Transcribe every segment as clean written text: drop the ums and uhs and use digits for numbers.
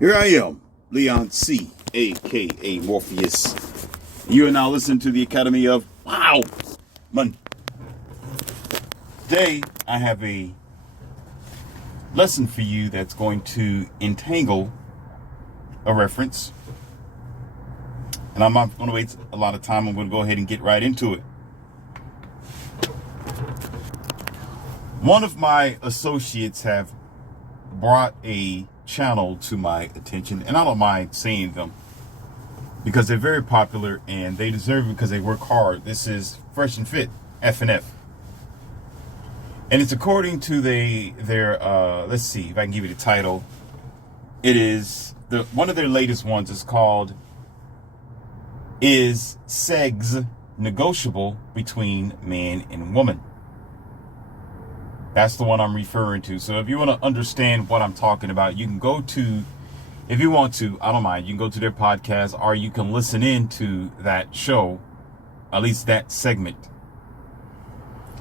Here I am, Leon C., a.k.a. Morpheus. You are now listening to the Academy of Wow Man. Today, I have a lesson for you that's going to entangle a reference. And I'm not going to waste a lot of time. I'm going to go ahead and get right into it. One of my associates have brought a channel to my attention, and I don't mind saying them because they're very popular and they deserve it because they work hard. This is Fresh and Fit, F&F. And it's according to their let's see if I can give you the title. It is one of their latest ones is called Is Sxx Negotiable Between Man and Woman? That's the one I'm referring to. So if you want to understand what I'm talking about, you can go to, if you want to, I don't mind, you can go to their podcast or you can listen in to that show, at least that segment.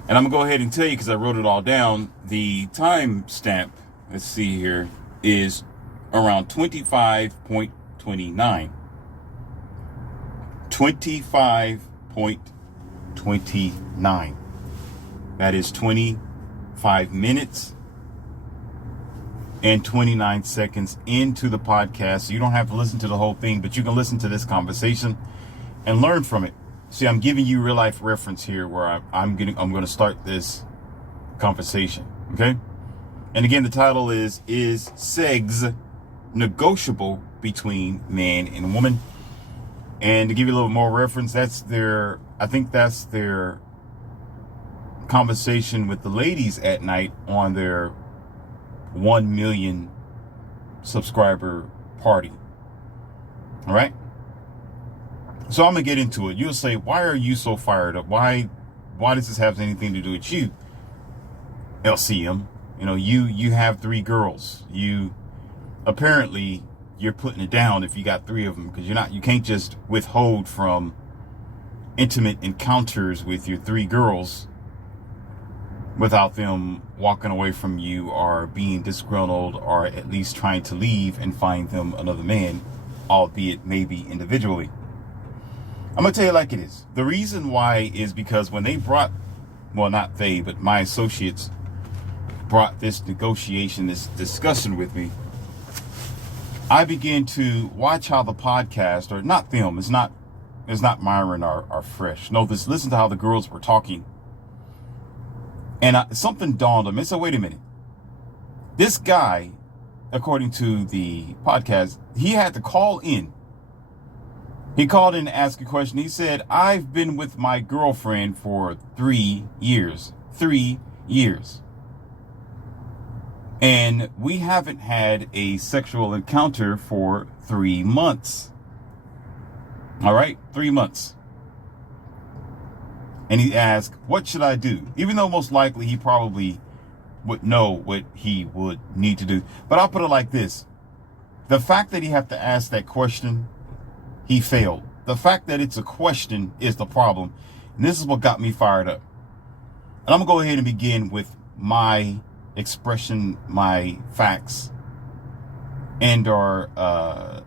And I'm going to go ahead and tell you, because I wrote it all down, the time stamp, let's see here, is around 25.29. 25.29. That is 25 minutes and 29 seconds into the podcast. So you don't have to listen to the whole thing, but you can listen to this conversation and learn from it. See, I'm giving you real life reference here where I'm going to start this conversation. Okay. And again, the title is Sxx Negotiable Between Man and Woman? And to give you a little more reference, I think that's their conversation with the ladies at night on their 1 million subscriber party. All right. So I'm gonna get into it. You'll say, why are you so fired up? Why does this have anything to do with you? LCM, you have 3 girls. You're putting it down if you got 3 of them, because you can't just withhold from intimate encounters with your 3 girls without them walking away from you or being disgruntled or at least trying to leave and find them another man, albeit maybe individually. I'm going to tell you like it is. The reason why is because when they brought, well, not they, but my associates brought this negotiation, this discussion with me, I began to watch how the podcast, or not them, it's not Myron or Fresh. No, listen to how the girls were talking. And something dawned on me. So wait a minute. This guy, according to the podcast, he had to call in. He called in to ask a question. He said, I've been with my girlfriend for 3 years. 3 years. And we haven't had a sexual encounter for 3 months. All right, 3 months. And he asked, what should I do? Even though most likely he probably would know what he would need to do. But I'll put it like this. The fact that he had to ask that question, he failed. The fact that it's a question is the problem. And this is what got me fired up. And I'm going to go ahead and begin with my expression, my facts, and our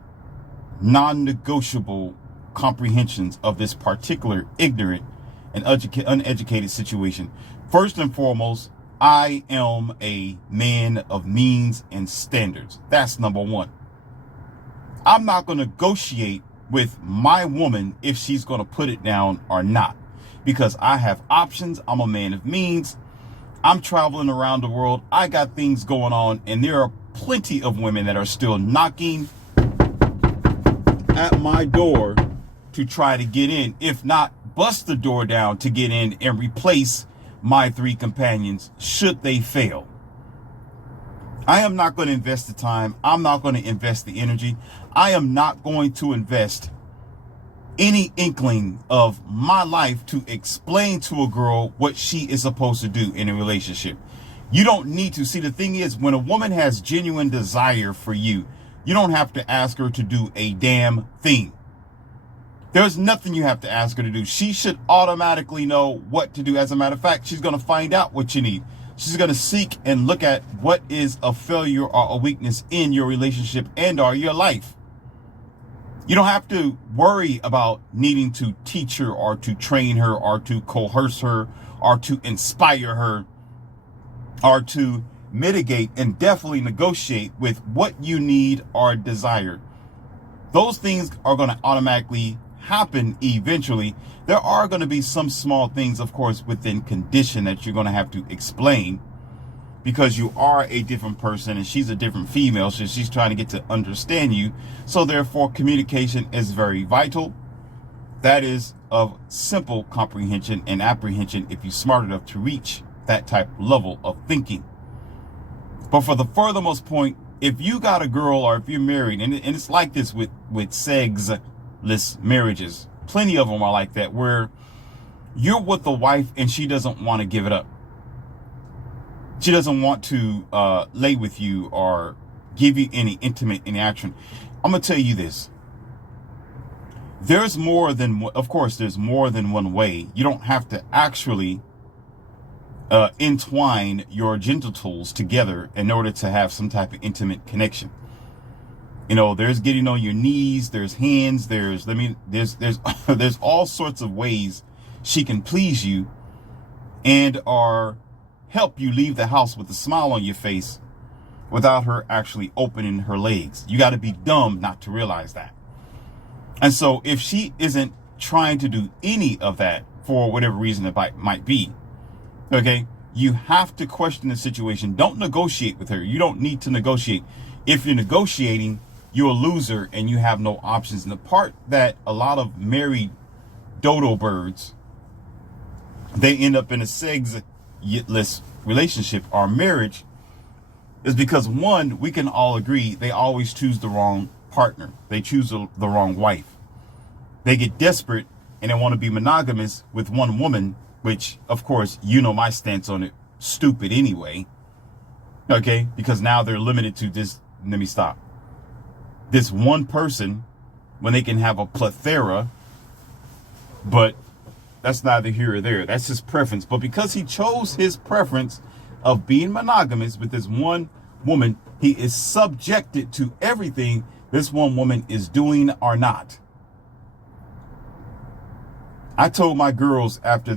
non-negotiable comprehensions of this particular ignorant and uneducated situation. First and foremost, I am a man of means and standards. That's number one. I'm not going to negotiate with my woman if she's going to put it down or not, because I have options. I'm a man of means. I'm traveling around the world. I got things going on, and there are plenty of women that are still knocking at my door to try to get in, if not bust the door down to get in and replace my 3 companions should they fail. I am not going to invest the time. I'm not going to invest the energy. I am not going to invest any inkling of my life to explain to a girl what she is supposed to do in a relationship. You don't need to. See, the thing is, when a woman has genuine desire for you, you don't have to ask her to do a damn thing. There's nothing you have to ask her to do. She should automatically know what to do. As a matter of fact, she's going to find out what you need. She's going to seek and look at what is a failure or a weakness in your relationship and or your life. You don't have to worry about needing to teach her or to train her or to coerce her or to inspire her or to mitigate and definitely negotiate with what you need or desire. Those things are going to automatically happen eventually. There are going to be some small things, of course, within condition that you're going to have to explain because you are a different person and she's a different female. So she's trying to get to understand you. So therefore, communication is very vital. That is of simple comprehension and apprehension if you're smart enough to reach that type of level of thinking. But for the furthermost point, if you got a girl or if you're married, and it's like this with Sxx-less marriages, plenty of them are like that, where you're with the wife and she doesn't want to give it up. She doesn't want to lay with you or give you any intimate interaction. I'm going to tell you this. There's more than, of course, there's more than one way. You don't have to actually entwine your genitals together in order to have some type of intimate connection. You know, there's getting on your knees, there's hands, there's there's all sorts of ways she can please you and or help you leave the house with a smile on your face without her actually opening her legs. You got to be dumb not to realize that. And so if she isn't trying to do any of that for whatever reason it might be, okay, you have to question the situation. Don't negotiate with her. You don't need to negotiate. If you're negotiating, you're a loser and you have no options. And the part that a lot of married dodo birds, they end up in a Sxx-less relationship or marriage, is because, one, we can all agree they always choose the wrong partner. They choose the wrong wife. They get desperate and they want to be monogamous with one woman, which, of course, you know my stance on it, stupid anyway. Okay, because now they're limited to this, let me stop. This one person when they can have a plethora, but that's neither here or there. That's his preference. But because he chose his preference of being monogamous with this one woman, he is subjected to everything this one woman is doing or not. I told my girls after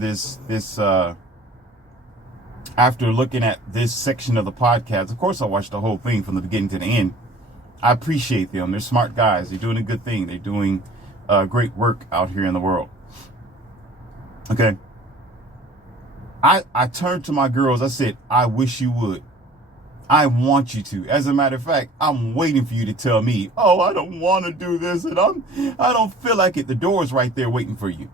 after looking at this section of the podcast, of course I watched the whole thing from the beginning to the end. I appreciate them. They're smart guys. They're doing a good thing. They're doing great work out here in the world. Okay. I turned to my girls. I said, I wish you would. I want you to. As a matter of fact, I'm waiting for you to tell me, oh, I don't want to do this and I don't feel like it. The door is right there waiting for you.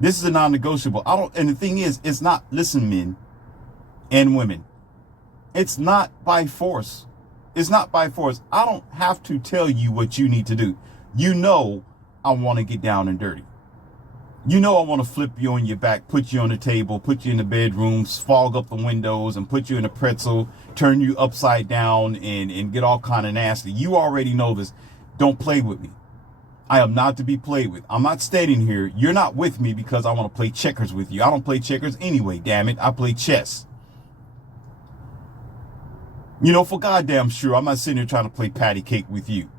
This is a non-negotiable. And the thing is, it's not, listen, men and women, it's not by force. It's not by force. I don't have to tell you what you need to do. You know, I want to get down and dirty. You know, I want to flip you on your back, put you on the table, put you in the bedroom, fog up the windows and put you in a pretzel, turn you upside down and get all kind of nasty. You already know this. Don't play with me. I am not to be played with. I'm not standing here. You're not with me because I want to play checkers with you. I don't play checkers anyway, damn it. I play chess. You know, for goddamn sure, I'm not sitting here trying to play patty cake with you.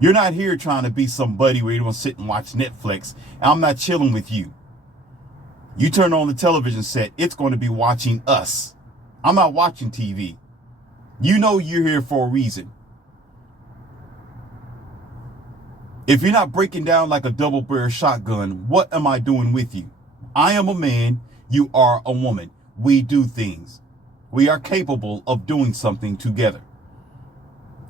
You're not here trying to be somebody where you want to sit and watch Netflix. I'm not chilling with you. You turn on the television set, it's going to be watching us. I'm not watching TV. You know you're here for a reason. If you're not breaking down like a double-barrel shotgun, what am I doing with you? I am a man. You are a woman. We do things. We are capable of doing something together.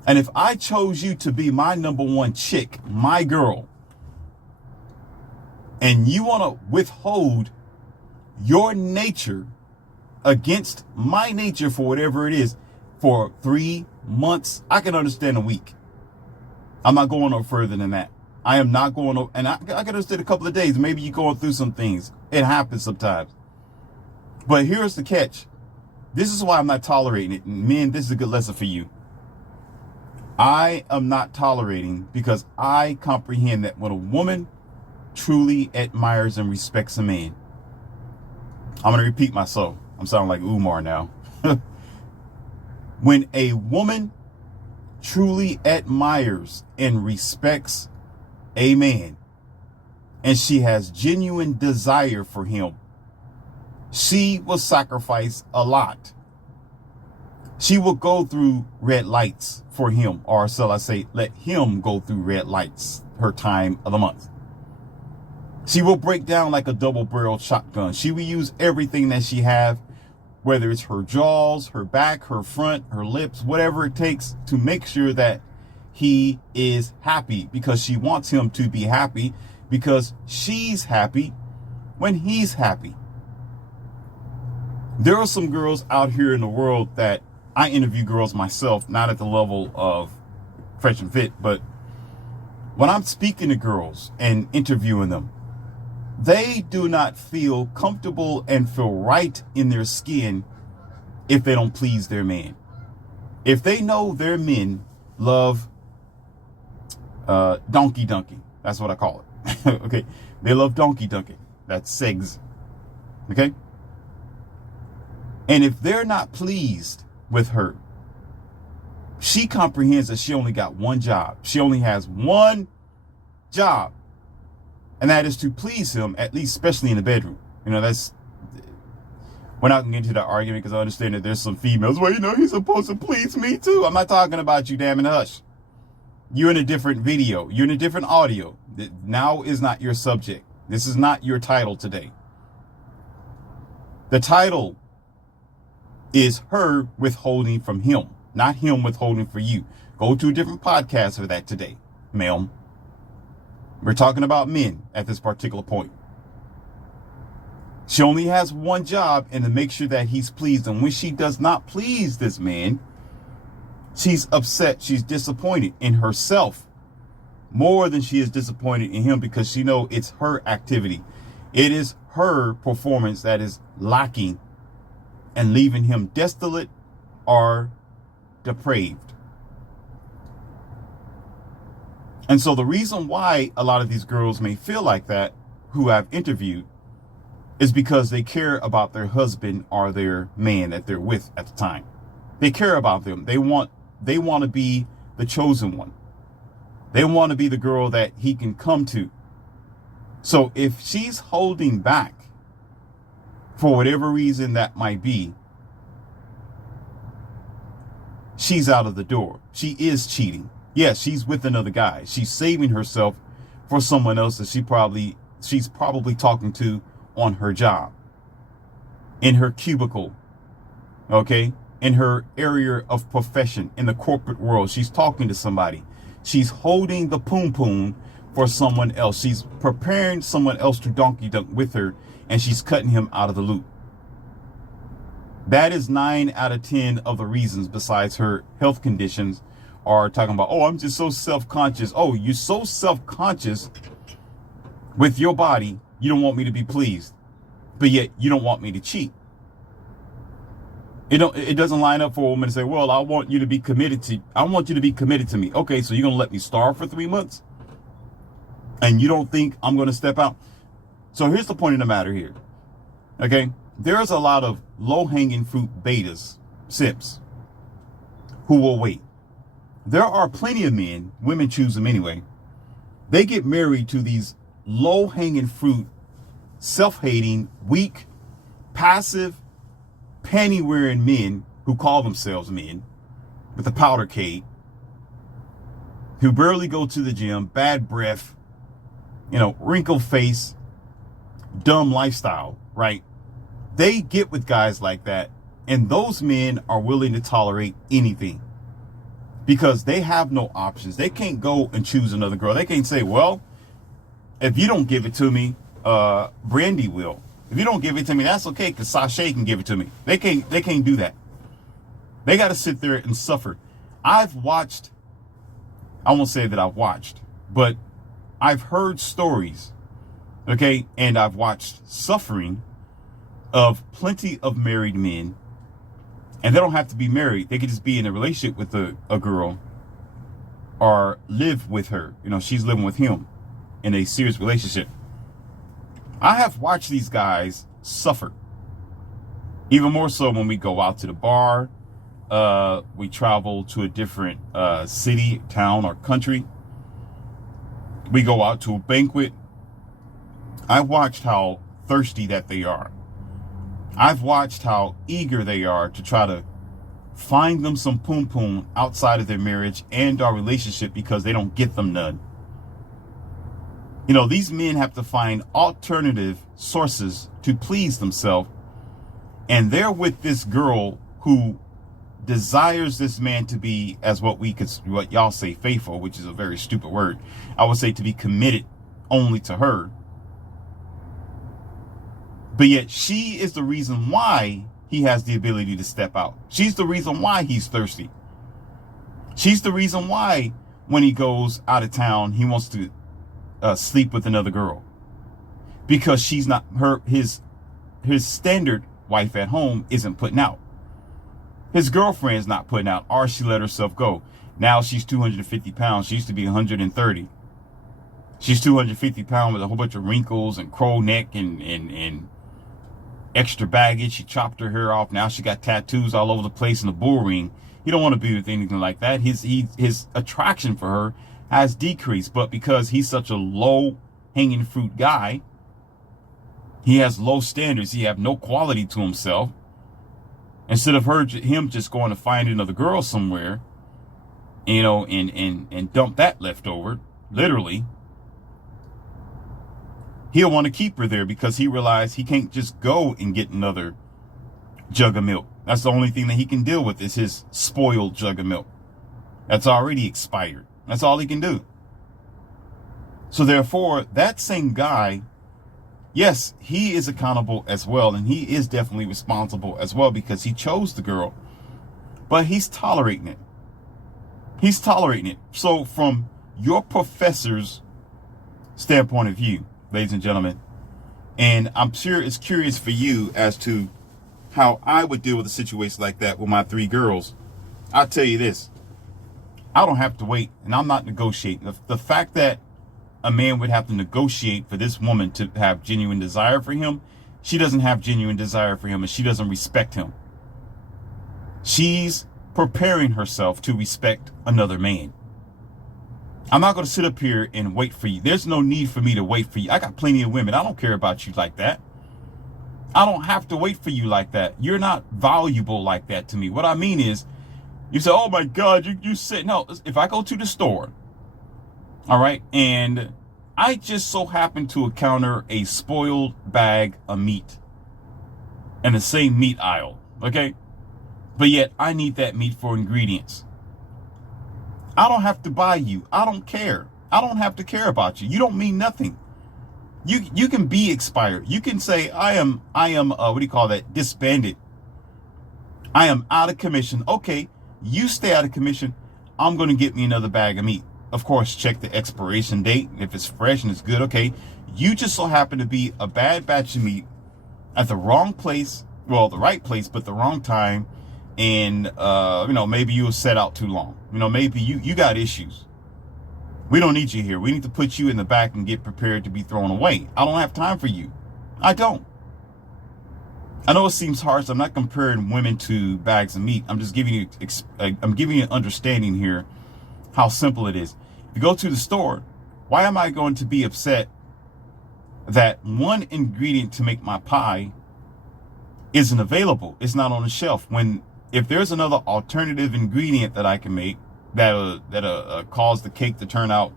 And if I chose you to be my number one chick, my girl, and you want to withhold your nature against my nature for whatever it is for 3 months, I can understand a week. I'm not going no further than that. I am not going over, and I can understand a couple of days. Maybe you're going through some things. It happens sometimes. But here's the catch. This is why I'm not tolerating it. Men, this is a good lesson for you. I am not tolerating because I comprehend that when a woman truly admires and respects a man, I'm going to repeat myself. I'm I'm sounding like Umar now. When a woman truly admires and respects a man, and she has genuine desire for him, she will sacrifice a lot. She will go through red lights for him, or shall I say, let him go through red lights her time of the month. She will break down like a double-barreled shotgun. She will use everything that she have, whether it's her jaws, her back, her front, her lips, whatever it takes to make sure that he is happy, because she wants him to be happy, because she's happy when he's happy. There are some girls out here in the world that I interview girls myself, not at the level of Fresh and Fit, but when I'm speaking to girls and interviewing them, they do not feel comfortable and feel right in their skin if they don't please their man. If they know their men love donkey dunking, that's what I call it. Okay, they love donkey dunking. That's Sxx. Okay, and if they're not pleased with her, she comprehends that she only got one job. She only has one job, and that is to please him, at least, especially in the bedroom. You know, that's, we're not going to get into that argument, because I understand that there's some females, well, you know, he's supposed to please me too. I'm not talking about you, damn it, hush. You're in a different video. You're in a different audio. Now is not your subject. This is not your title today. The title is her withholding from him, not him withholding for you. Go to a different podcast for that today, ma'am. We're talking about men at this particular point. She only has one job, and to make sure that he's pleased. And when she does not please this man, she's upset. She's disappointed in herself more than she is disappointed in him, because she knows it's her activity. It is her performance that is lacking and leaving him desolate or depraved. And so the reason why a lot of these girls may feel like that, who I've interviewed, is because they care about their husband or their man that they're with at the time. They care about them. They want to be the chosen one. They want to be the girl that he can come to. So if she's holding back, for whatever reason that might be, she's out of the door. She is cheating. Yes, she's with another guy. She's saving herself for someone else that she's probably talking to on her job, in her cubicle, okay, in her area of profession, in the corporate world. She's talking to somebody. She's holding the poom poom for someone else. She's preparing someone else to donkey dunk with her, and she's cutting him out of the loop. That is 9 out of 10 of the reasons, besides her health conditions, are talking about, oh, I'm just so self-conscious. Oh, you're so self-conscious with your body, you don't want me to be pleased, but yet you don't want me to cheat. It doesn't line up for a woman to say, well, I want you to be committed to me. Okay, so you're going to let me starve for 3 months? And you don't think I'm going to step out? So here's the point of the matter here. Okay, there's a lot of low-hanging fruit betas, simps, who will wait. There are plenty of men, women choose them anyway. They get married to these low-hanging fruit, self-hating, weak, passive, panty-wearing men who call themselves men with a powder keg, who barely go to the gym, bad breath, wrinkled face, dumb lifestyle, right? They get with guys like that, and those men are willing to tolerate anything because they have no options. They can't go and choose another girl. They can't say, well, if you don't give it to me, Brandy will. If you don't give it to me, that's okay, because Sashay can give it to me. They can't do that. They got to sit there and suffer. I won't say that I've watched, but I've heard stories, okay, and I've watched suffering of plenty of married men, and they don't have to be married. They could just be in a relationship with a girl or live with her. She's living with him in a serious relationship. I have watched these guys suffer. Even more so when we go out to the bar, we travel to a different city, town, or country. We go out to a banquet. I've watched how thirsty that they are. I've watched how eager they are to try to find them some poom poom outside of their marriage and our relationship because they don't get them none. You know, these men have to find alternative sources to please themselves. And they're with this girl who desires this man to be, as what y'all say, faithful, which is a very stupid word. I would say to be committed only to her. But yet she is the reason why he has the ability to step out. She's the reason why he's thirsty. She's the reason why when he goes out of town, he wants to sleep with another girl, because she's not his standard wife at home isn't putting out. His girlfriend's not putting out, or she let herself go. Now she's 250 pounds. She used to be 130. She's 250 pounds with a whole bunch of wrinkles and crow neck and extra baggage. She chopped her hair off. Now she got tattoos all over the place in the bull ring. He don't want to be with anything like that. His attraction for her has decreased, but because he's such a low hanging fruit guy, he has low standards. He have no quality to himself. Instead of him just going to find another girl somewhere, you know, and dump that leftover, literally, he'll want to keep her there because he realized he can't just go and get another jug of milk. That's the only thing that he can deal with is his spoiled jug of milk. That's already expired. That's all he can do. So therefore, that same guy, yes, he is accountable as well. And he is definitely responsible as well because he chose the girl. But he's tolerating it. He's tolerating it. So from your professor's standpoint of view, ladies and gentlemen, and I'm sure it's curious for you as to how I would deal with a situation like that with my 3 girls. I'll tell you this. I don't have to wait, and I'm not negotiating. The fact that a man would have to negotiate for this woman to have genuine desire for him, she doesn't have genuine desire for him, and she doesn't respect him. She's preparing herself to respect another man. I'm not going to sit up here and wait for you. There's no need for me to wait for you. I got plenty of women. I don't care about you like that. I don't have to wait for you like that. You're not valuable like that to me. What I mean is, you say, oh my God, you said, no, if I go to the store, all right, and I just so happen to encounter a spoiled bag of meat in the same meat aisle, okay? But yet I need that meat for ingredients. I don't have to buy you. I don't care. I don't have to care about you. You don't mean nothing. You can be expired. You can say, I am, what do you call that? Disbanded. I am out of commission. Okay. You stay out of commission. I'm going to get me another bag of meat. Of course, check the expiration date. If it's fresh and it's good, okay. You just so happen to be a bad batch of meat at the wrong place. Well, the right place, but the wrong time. And, maybe you were set out too long. Maybe you got issues. We don't need you here. We need to put you in the back and get prepared to be thrown away. I don't have time for you. I don't. I know it seems harsh. I'm not comparing women to bags of meat. I'm just giving you, an understanding here how simple it is. If you go to the store, why am I going to be upset that one ingredient to make my pie isn't available? It's not on the shelf. If there's another alternative ingredient that I can make that cause the cake to turn out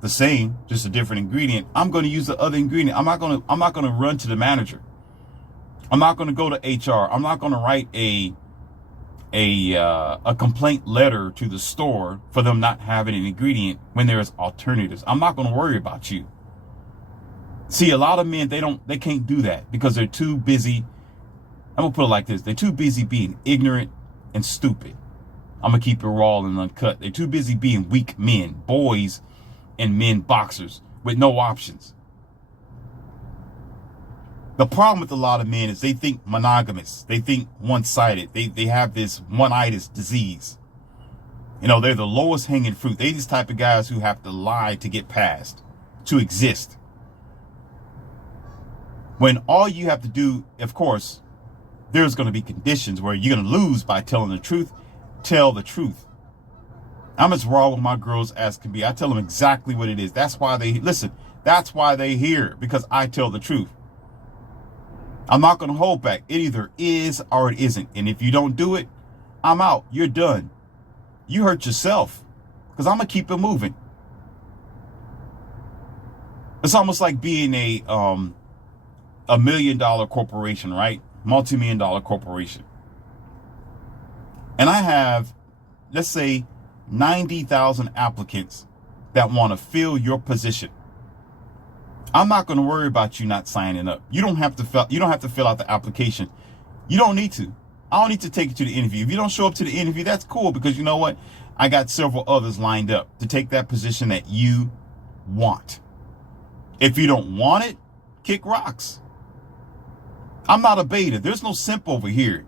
the same, just a different ingredient, I'm going to use the other ingredient. I'm not going to run to the manager. I'm not going to go to HR. I'm not going to write a complaint letter to the store for them not having an ingredient when there's alternatives. I'm not going to worry about you. See, a lot of men, they can't do that because they're too busy. I'm going to put it like this. They're too busy being ignorant and stupid. I'm going to keep it raw and uncut. They're too busy being weak men, boys and men boxers with no options. The problem with a lot of men is they think monogamous. They think one-sided. They have this one-itis disease. They're the lowest hanging fruit. They're these type of guys who have to lie to get past, to exist. When all you have to do, of course, There's going to be conditions where you're going to lose by telling the truth. Tell the truth. I'm as raw with my girls as can be. I tell them exactly what it is. That's why they listen. That's why they hear, because I tell the truth. I'm not going to hold back. It either is or it isn't. And if you don't do it, I'm out. You're done. You hurt yourself, because I'm going to keep it moving. It's almost like being a $1 million corporation, right? Multi-million-dollar corporation. And I have, let's say, 90,000 applicants that want to fill your position. I'm not going to worry about you not signing up. You don't have to fill out the application. You don't need to. I don't need to take you to the interview. If you don't show up to the interview, that's cool, because you know what? I got several others lined up to take that position that you want. If you don't want it, kick rocks. I'm not a beta. There's no simp over here.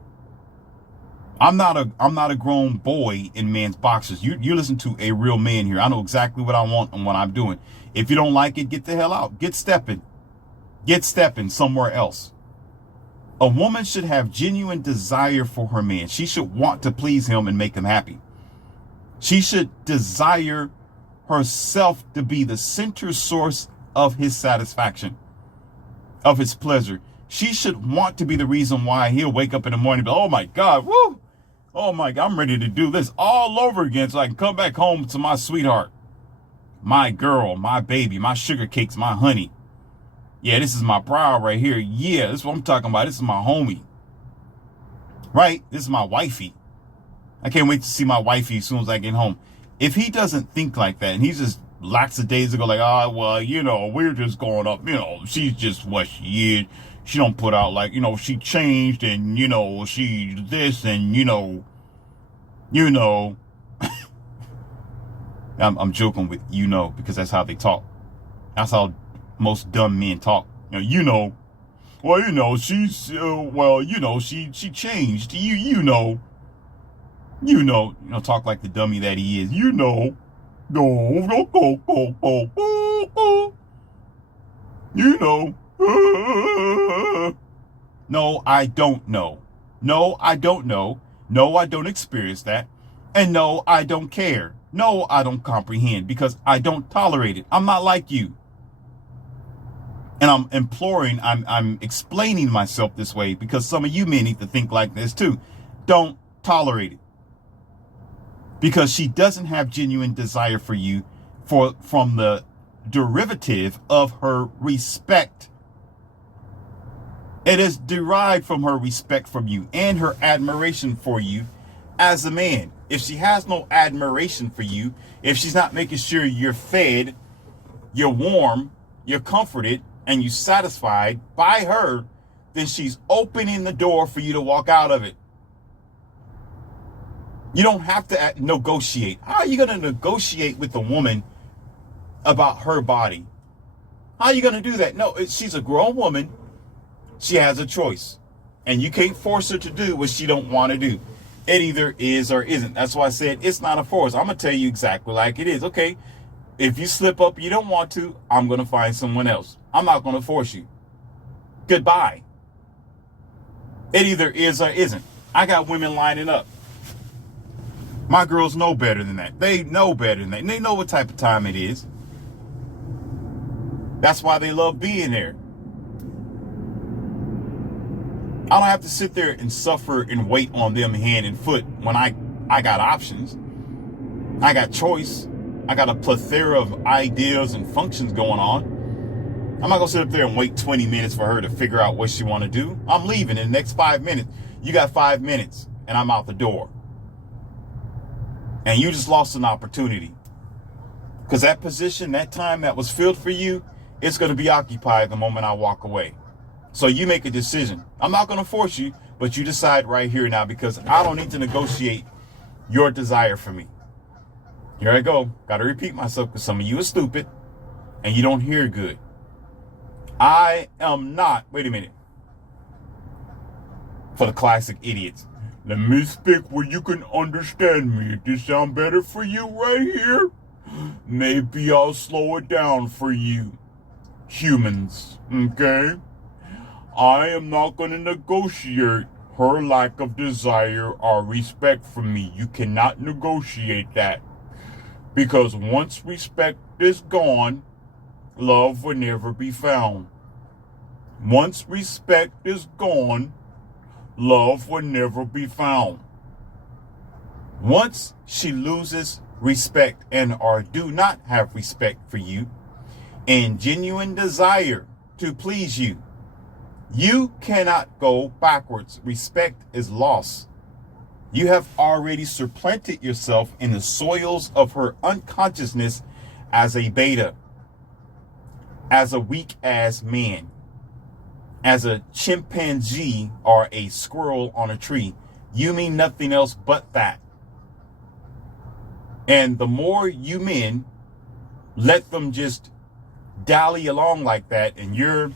I'm not a grown boy in men's boxes. You listen to a real man here. I know exactly what I want and what I'm doing. If you don't like it, get the hell out. Get stepping somewhere else. A woman should have genuine desire for her man. She should want to please him and make him happy. She should desire herself to be the center source of his satisfaction, of his pleasure. She should want to be the reason why he'll wake up in the morning and be, oh my God, woo! Oh my God, I'm ready to do this all over again so I can come back home to my sweetheart, my girl, my baby, my sugar cakes, my honey. Yeah, this is my brow right here. Yeah, this is what I'm talking about. This is my homie. Right? This is my wifey. I can't wait to see my wifey as soon as I get home. If he doesn't think like that, and he's just lackadaisical, like, oh, well, you know, we're just going up, you know, she's just what she is. She don't put out like, you know, she changed and, you know, she this and, you know. I'm joking with, you know, because that's how they talk. That's how most dumb men talk. Well, you know, she's, she changed. You know, talk like the dummy that he is. No, No, I don't know. No, I don't know. No, I don't experience that. And no, I don't care. No, I don't comprehend, because I don't tolerate it. I'm not like you. And I'm explaining myself this way because some of you men need to think like this too. Don't tolerate it. Because she doesn't have genuine desire for you from the derivative of her respect. It is derived from her respect from you and her admiration for you as a man. If she has no admiration for you, if she's not making sure you're fed, you're warm, you're comforted, and you're satisfied by her, then she's opening the door for you to walk out of it. You don't have to negotiate. How are you going to negotiate with a woman about her body? How are you going to do that? No, she's a grown woman. She has a choice. And you can't force her to do what she don't want to do. It either is or isn't. That's why I said it's not a force. I'm going to tell you exactly like it is. Okay, if you slip up and you don't want to, I'm going to find someone else. I'm not going to force you. Goodbye. It either is or isn't. I got women lining up. My girls know better than that. They know better than that. And they know what type of time it is. That's why they love being there. I don't have to sit there and suffer and wait on them hand and foot when I got options. I got choice. I got a plethora of ideas and functions going on. I'm not going to sit up there and wait 20 minutes for her to figure out what she want to do. I'm leaving in the next 5 minutes. You got 5 minutes and I'm out the door. And you just lost an opportunity. Because that position, that time that was filled for you, it's going to be occupied the moment I walk away. So you make a decision. I'm not going to force you, but you decide right here now, because I don't need to negotiate your desire for me. Here I go. Got to repeat myself because some of you are stupid and you don't hear good. I am not, wait a minute. For the classic idiots. Let me speak where you can understand me. If this sound better for you right here, maybe I'll slow it down for you humans, okay? I am not going to negotiate her lack of desire or respect for me. You cannot negotiate that. Because once respect is gone, love will never be found. Once respect is gone, love will never be found. Once she loses respect and or do not have respect for you and genuine desire to please you, you cannot go backwards. Respect is lost. You have already supplanted yourself in the soils of her unconsciousness as a beta, as a weak-ass man, as a chimpanzee or a squirrel on a tree. You mean nothing else but that. And the more you men let them just dally along like that, and you're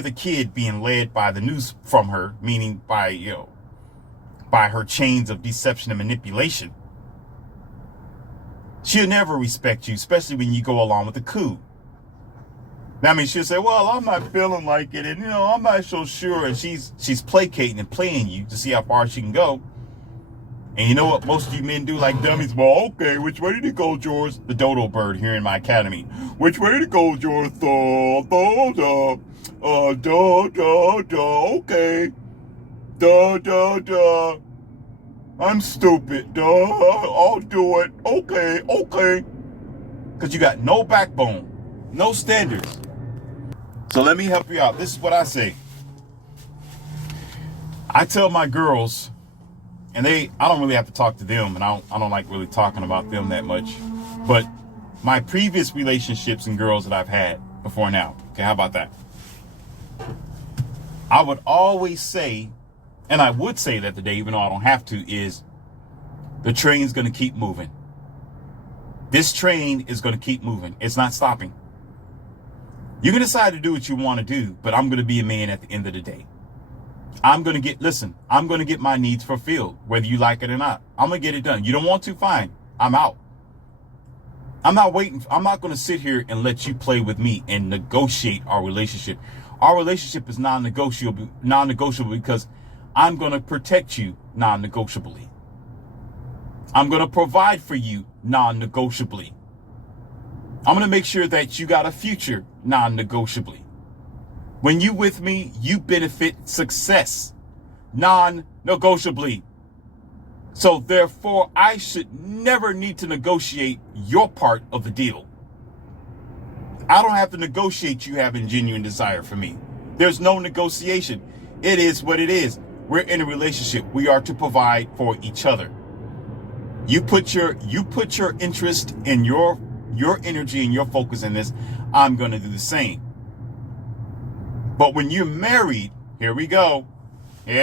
the kid being led by the news from her, meaning by her chains of deception and manipulation, she'll never respect you, especially when you go along with the coup. I mean, she'll say, well, I'm not feeling like it, and I'm not so sure, and she's placating and playing you to see how far she can go. And you know what most of you men do like dummies? Well, okay, which way did it go, George? The dodo bird here in my academy. Which way did it go, George? Okay. I'm stupid. I'll do it. Okay. Because you got no backbone, no standards. So let me help you out. This is what I say. I tell my girls, and I don't really have to talk to them, and I don't like really talking about them that much. But my previous relationships and girls that I've had before now, okay, how about that? I would always say, and I would say that today, even though I don't have to, is the train's going to keep moving. This train is going to keep moving. It's not stopping. You can decide to do what you want to do, but I'm going to be a man at the end of the day. I'm going to get my needs fulfilled, whether you like it or not. I'm going to get it done. You don't want to? Fine. I'm out. I'm not waiting. I'm not going to sit here and let you play with me and negotiate our relationship. Our relationship is non-negotiable because I'm going to protect you non-negotiably. I'm going to provide for you non-negotiably. I'm going to make sure that you got a future non-negotiably. When you with me, you benefit success non-negotiably. So therefore, I should never need to negotiate your part of the deal. I don't have to negotiate you having genuine desire for me. There's no negotiation. It is what it is. We're in a relationship. We are to provide for each other. You put your interest and your energy and your focus in this. I'm going to do the same. But when you're married, here we go. Here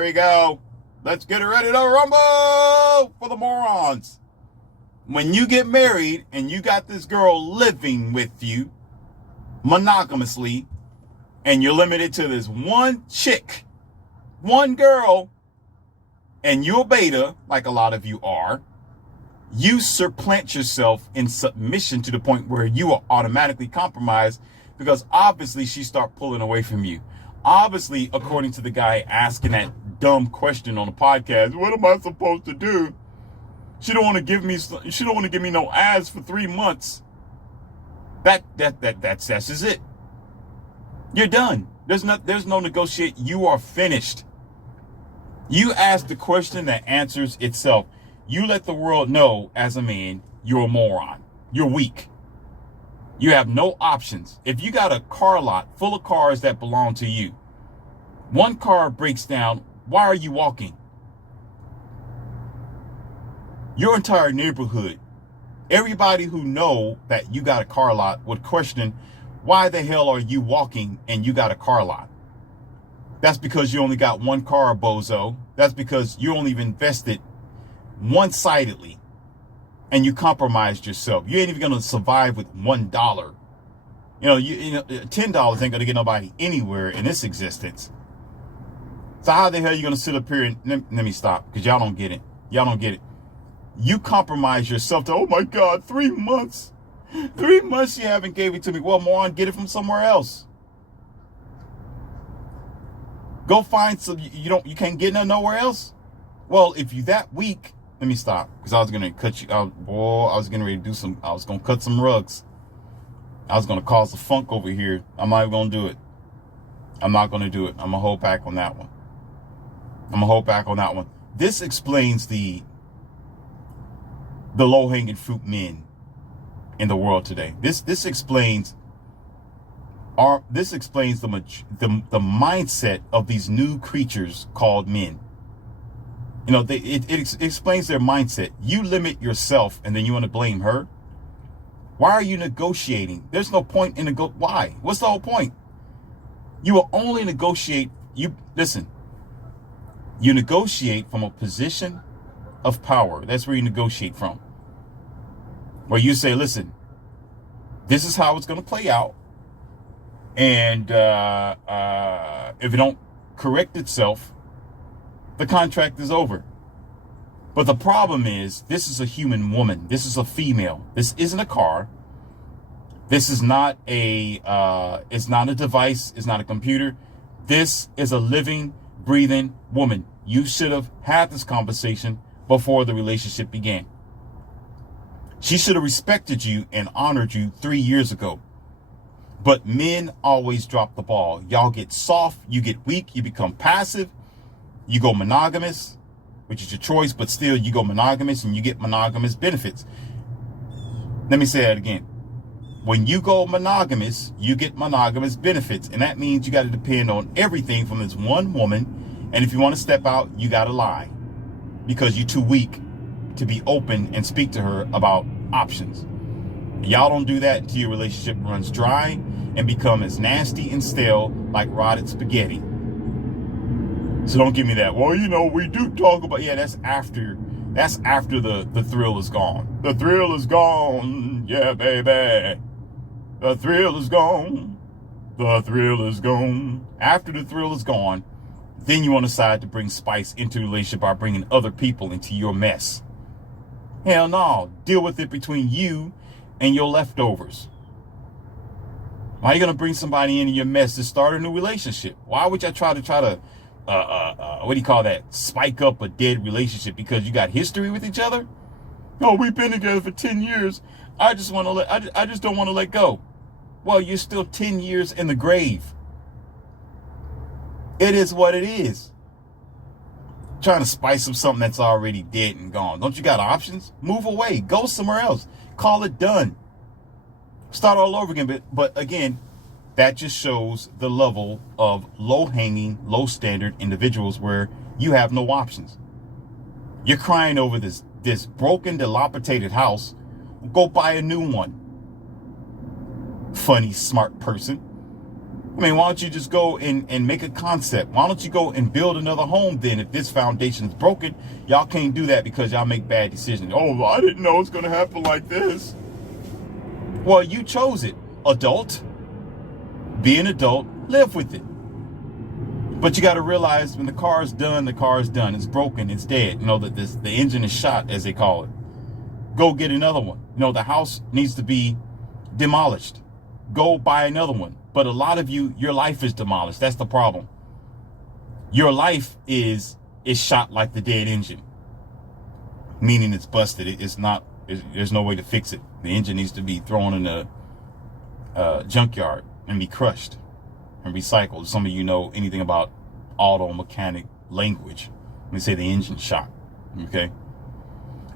we go. Let's get ready to rumble for the morons. When you get married and you got this girl living with you monogamously, and you're limited to this one chick, one girl, and you're beta, like a lot of you are, you supplant yourself in submission to the point where you are automatically compromised, because obviously she start pulling away from you. Obviously, according to the guy asking that dumb question on the podcast, what am I supposed to do? She don't want to give me no ads for 3 months. That's just it. You're done. There's no negotiate. You are finished. You ask the question that answers itself. You let the world know as a man, you're a moron. You're weak. You have no options. If you got a car lot full of cars that belong to you, one car breaks down, why are you walking? Your entire neighborhood, everybody who know that you got a car lot would question, why the hell are you walking and you got a car lot? That's because you only got one car, bozo. That's because you only invested one-sidedly. And you compromised yourself. You ain't even gonna survive with $1. $10 ain't gonna get nobody anywhere in this existence. So how the hell are you gonna sit up here and let me stop, because y'all don't get it. Y'all don't get it. You compromise yourself to, oh my God, 3 months. 3 months you haven't gave it to me. Well, moron, get it from somewhere else. Go find some. You can't get nowhere else. Well, if you that weak, let me stop, because I was gonna cut you out. Boy, I was getting ready to do some. I was gonna cut some rugs. I was gonna cause a funk over here. I'm not even gonna do it. I'm not gonna do it. I'm gonna hold back on that one. This explains the low-hanging fruit men in the world today. This explains the mindset of these new creatures called men. You know, it explains their mindset. You limit yourself and then you want to blame her. Why are you negotiating? There's no point in why? What's the whole point? You will only negotiate. Listen. You negotiate from a position of power. That's where you negotiate from. Where you say, listen, this is how it's going to play out. And if it don't correct itself, the contract is over. But the problem is, this is a human woman. This is a female. This isn't a car. This is not it's not a device. It's not a computer. This is a living, breathing woman. You should have had this conversation before the relationship began. She should have respected you and honored you 3 years ago. But men always drop the ball. Y'all get soft, you get weak, you become passive, you go monogamous, which is your choice, but still you go monogamous and you get monogamous benefits. Let me say that again. When you go monogamous, you get monogamous benefits. And that means you got to depend on everything from this one woman. And if you want to step out, you got to lie because you're too weak to be open and speak to her about options. Y'all don't do that until your relationship runs dry and become as nasty and stale like rotted spaghetti. So don't give me that. Well, you know, we do talk about, yeah, that's after the thrill is gone. The thrill is gone. Yeah, baby. The thrill is gone. The thrill is gone. After the thrill is gone, then you want to decide to bring spice into the relationship by bringing other people into your mess. Hell no. Deal with it between you and your leftovers. Why are you going to bring somebody into your mess to start a new relationship? Why would y'all try to what do you call that? Spike up a dead relationship because you got history with each other? Oh, we've been together for 10 years. I just don't want to let go. Well, you're still 10 years in the grave. It is what it is. Trying to spice up something that's already dead and gone. Don't you got options? Move away. Go somewhere else. Call it done. Start all over again. But again, that just shows the level of low-hanging, low-standard individuals where you have no options. You're crying over this broken, dilapidated house. Go buy a new one. Funny, smart person. I mean, why don't you just go and make a concept? Why don't you go and build another home then? If this foundation is broken, y'all can't do that because y'all make bad decisions. Oh, I didn't know it's going to happen like this. Well, you chose it, adult. Be an adult, live with it. But you got to realize when the car is done, the car is done. It's broken, it's dead. You know, that the engine is shot, as they call it. Go get another one. You know, the house needs to be demolished. Go buy another one. But a lot of you, your life is demolished. That's the problem. Your life is shot like the dead engine. Meaning it's busted. There's no way to fix it. The engine needs to be thrown in a junkyard and be crushed and recycled. Some of you know anything about auto mechanic language. Let me say the engine shot. Okay.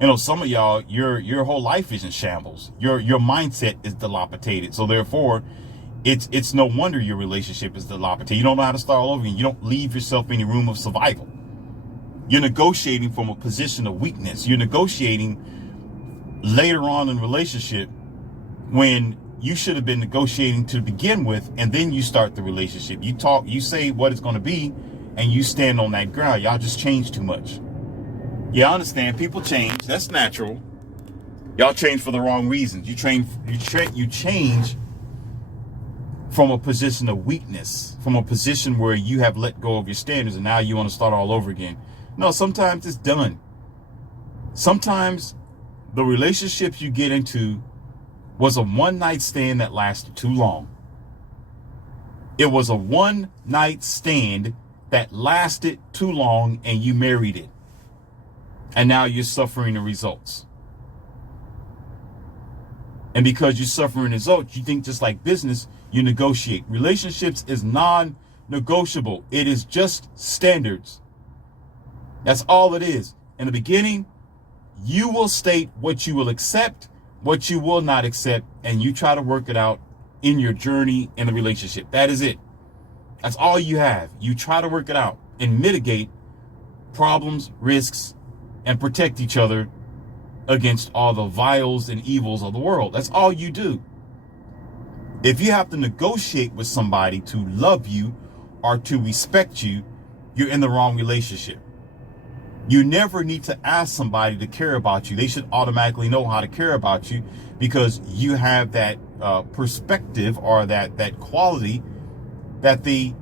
You know, some of y'all, your whole life is in shambles. Your mindset is dilapidated. So therefore, it's no wonder your relationship is dilapidated. You don't know how to start all over again. You don't leave yourself any room of survival. You're negotiating from a position of weakness. You're negotiating later on in a relationship when you should have been negotiating to begin with, and then you start the relationship. You talk, you say what it's going to be, and you stand on that ground. Y'all just change too much. Yeah, I understand. People change. That's natural. Y'all change for the wrong reasons. You change from a position of weakness, from a position where you have let go of your standards, and now you want to start all over again. No, sometimes it's done. Sometimes the relationships you get into was a one-night stand that lasted too long. It was a one-night stand that lasted too long and you married it. And now you're suffering the results. And because you're suffering the results, you think just like business, you negotiate. Relationships is non-negotiable. It is just standards. That's all it is. In the beginning, you will state what you will accept, what you will not accept, and you try to work it out in your journey in the relationship. That is it. That's all you have. You try to work it out and mitigate problems, risks, and protect each other against all the vials and evils of the world. That's all you do. If you have to negotiate with somebody to love you or to respect you, you're in the wrong relationship. You never need to ask somebody to care about you. They should automatically know how to care about you because you have that perspective or that quality that they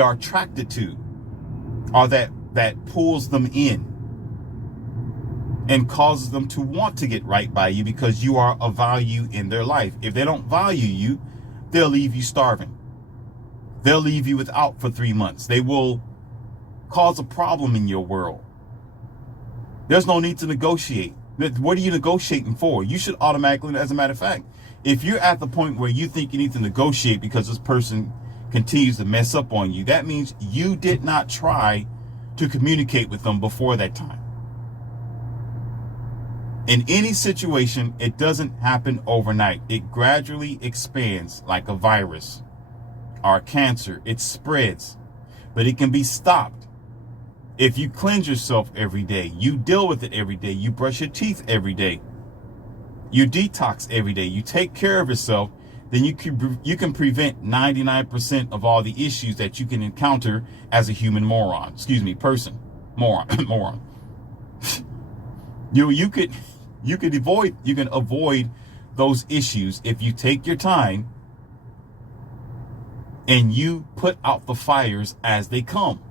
are attracted to, or that pulls them in and causes them to want to get right by you because you are of value in their life. If they don't value you, they'll leave you starving. They'll leave you without for 3 months. They will cause a problem in your world. There's no need to negotiate. What are you negotiating for? You should automatically, as a matter of fact, if you're at the point where you think you need to negotiate because this person continues to mess up on you, that means you did not try to communicate with them before that time. In any situation, it doesn't happen overnight. It gradually expands like a virus or cancer. It spreads, but it can be stopped. If you cleanse yourself every day, you deal with it every day, you brush your teeth every day, you detox every day, you take care of yourself, then you can prevent 99% of all the issues that you can encounter as a human moron. Person. Moron. You can avoid those issues if you take your time and you put out the fires as they come.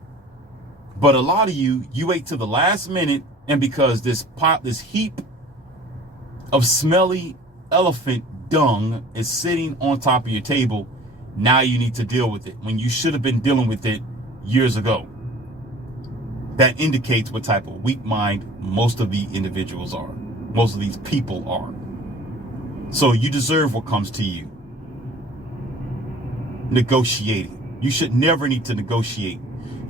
But a lot of you wait till the last minute, and because this heap of smelly elephant dung is sitting on top of your table, now you need to deal with it when you should have been dealing with it years ago. That indicates what type of weak mind most of the individuals are. Most of these people are. So you deserve what comes to you. Negotiating. You should never need to negotiate.